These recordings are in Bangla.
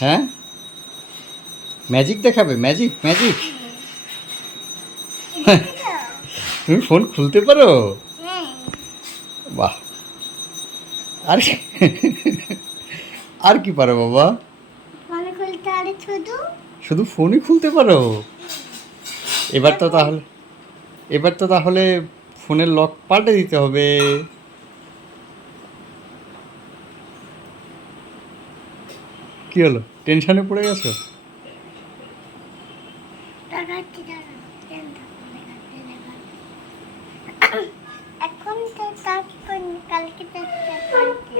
হ্যাঁ, ম্যাজিক দেখাবে? Magic magic? তুমি ফোন খুলতে পারো? হ্যাঁ। বাহ! আর আর কি পারো বাবা? ফোন খুলতে আরে শুধু শুধু ফোনই খুলতে পারো? এবার তো তাহলে এবার তো তাহলে ফোনের লক পাল্টে দিতে হবে। কি হলো, টেনশনে পড়ে গেছো? দেখাচ্ছি দাঁড়া। এখন তো তারপর কালকে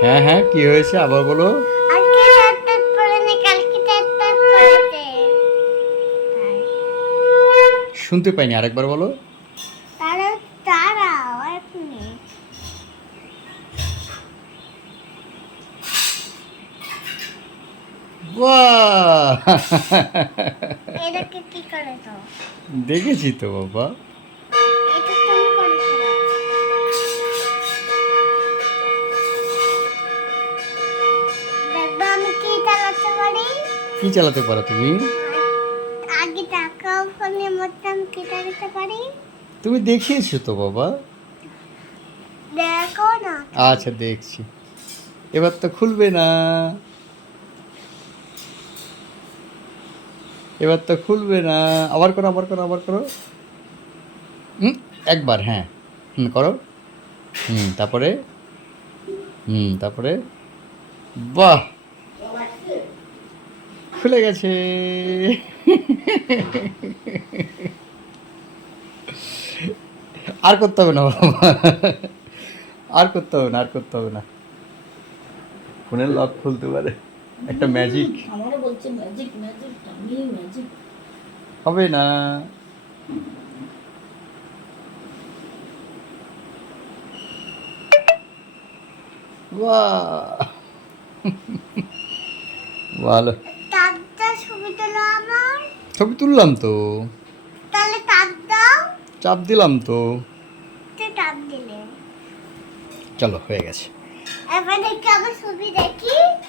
হ্যাঁ হ্যাঁ, কি হয়েছে আবার বলো। আজকে চারটার পরে না কালকে চারটার পরেতে শুনতে পাইনি, আরেকবার বলো। তারা তারাও এক মিনিট বাহ! এটাকে কি করে তো দেখেছি তো বাবা। এটা তুমি করেছো দেখবে আমি কি চালাতে পারি কি চালাতে পারো তুমি? আগে টাকাও ফোনের মধ্যে আমি কি চালাতে পারি তুমি দেখিয়েছো তো বাবা। দেখো না আচ্ছা দেখছি। এবার তো খুলবে না। এবার তো খুলবে না। আবার করো, আবার করো, আবার করো। হুম, একবার, হ্যাঁ। হুম, করো। হুম, তারপরে? হুম, তারপরে? বাহ! খুলে গেছে। আর করতে হবে না বাবা। আর করতে হবে না, আর করতে হবে না। ফোনের লক খুলতে পারে। একটা ম্যাজিক। আমারও বলছে ম্যাজিক ম্যাজিক, আমি ম্যাজিক। হবে না। বাহ! ভালো। তারটা ছবি তোলো আমার ছবি তুললাম তো। তাহলে তার দাও চাপ দিলাম তো। তো তার দিলে চলো, হয়ে গেছে। এবার দেখি আমার ছবি দেখি